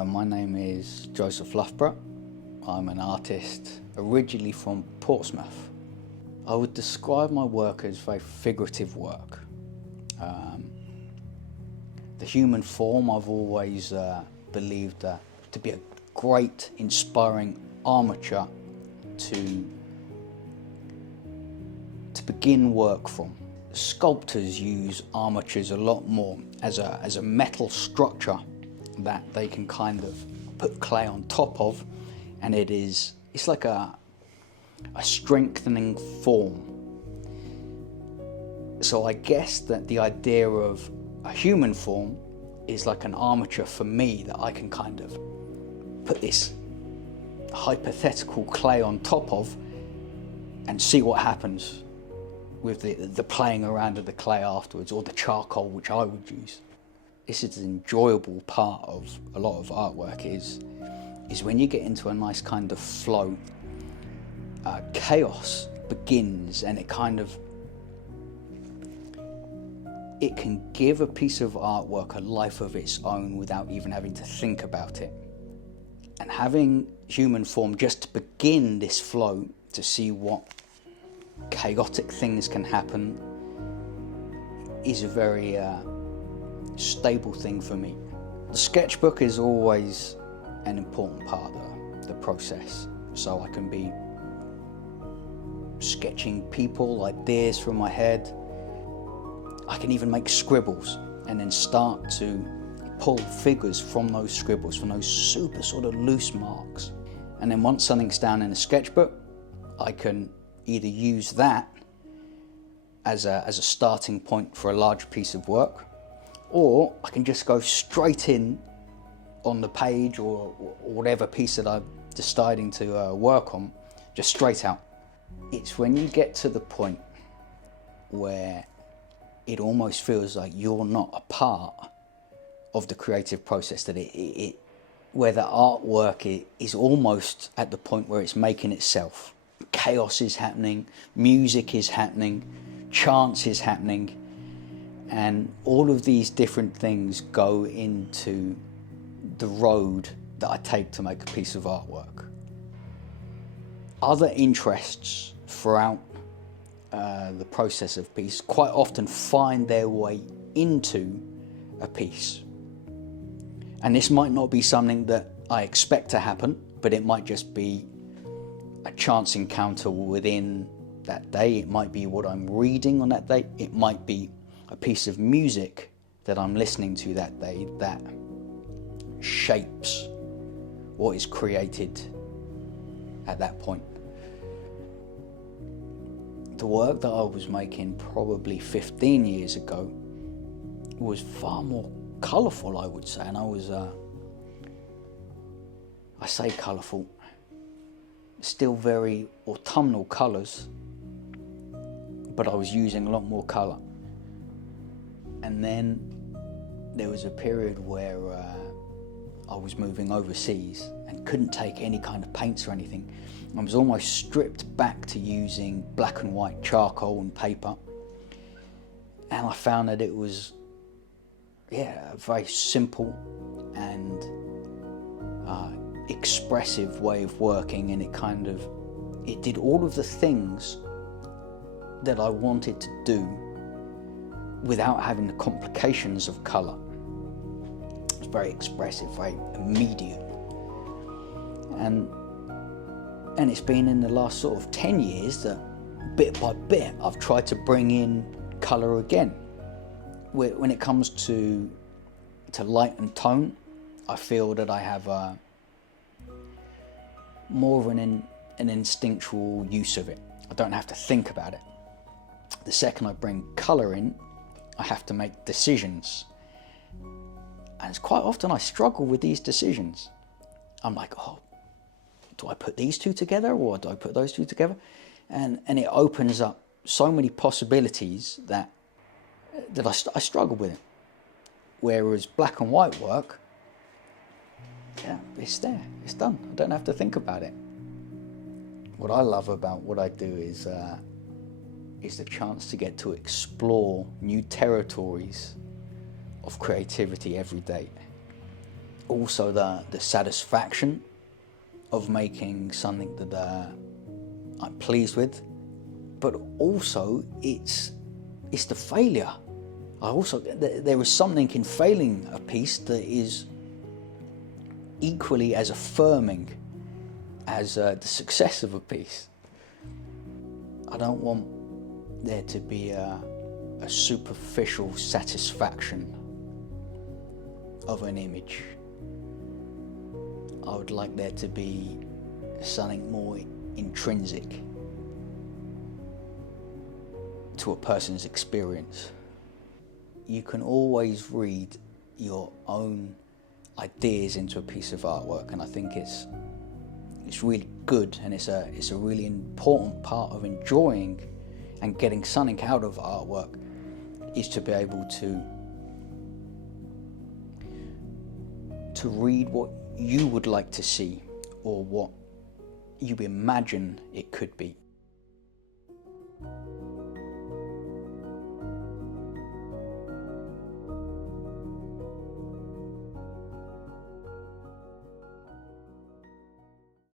My name is Joseph Loughborough. I'm an artist originally from Portsmouth. I would describe my work as very figurative work. The human form I've always believed to be a great, inspiring armature to begin work from. Sculptors use armatures a lot more as a metal structure that they can kind of put clay on top of, and it's like a strengthening form. So I guess that the idea of a human form is like an armature for me, that I can kind of put this hypothetical clay on top of and see what happens with the playing around of the clay afterwards, or the charcoal which I would use. This is an enjoyable part of a lot of artwork is when you get into a nice kind of flow. Chaos begins, and it can give a piece of artwork a life of its own without even having to think about it. And having human form just to begin this flow, to see what chaotic things can happen, is a very stable thing for me. The sketchbook is always an important part of the process, so I can be sketching people, ideas from my head. I can even make scribbles and then start to pull figures from those scribbles, from those super sort of loose marks. And then once something's down in a sketchbook, I can either use that as a starting point for a large piece of work, or I can just go straight in on the page or whatever piece that I'm deciding to work on, just straight out. It's when you get to the point where it almost feels like you're not a part of the creative process, that where the artwork is almost at the point where it's making itself. Chaos is happening, music is happening, chance is happening, and all of these different things go into the road that I take to make a piece of artwork. Other interests throughout the process of piece quite often find their way into a piece. And this might not be something that I expect to happen, but it might just be a chance encounter within that day. It might be what I'm reading on that day. It might be a piece of music that I'm listening to that day that shapes what is created at that point. The work that I was making probably 15 years ago was far more colourful, I would say, and I say colourful, still very autumnal colours, but I was using a lot more colour. And then there was a period where I was moving overseas and couldn't take any kind of paints or anything. I was almost stripped back to using black and white charcoal and paper, and I found that it was a very simple and expressive way of working, and it did all of the things that I wanted to do without having the complications of colour. It was very expressive, very immediate. And it's been in the last sort of 10 years that bit by bit I've tried to bring in colour again. When it comes to light and tone, I feel that I have more of an instinctual use of it. I don't have to think about it. The second I bring colour in, I have to make decisions. And it's quite often I struggle with these decisions. I'm like, do I put these two together, or do I put those two together? And it opens up so many possibilities that I struggle with it. Whereas black and white work, it's there, it's done. I don't have to think about it. What I love about what I do is the chance to get to explore new territories of creativity every day. also the satisfaction of making something that I'm pleased with, but also it's the failure. There is something in failing a piece that is equally as affirming as the success of a piece. I don't want there to be a superficial satisfaction of an image. I would like there to be something more intrinsic to a person's experience. You can always read your own ideas into a piece of artwork, and I think it's really good, and it's a really important part of enjoying and getting something out of artwork, is to be able to read what you would like to see or what you imagine it could be.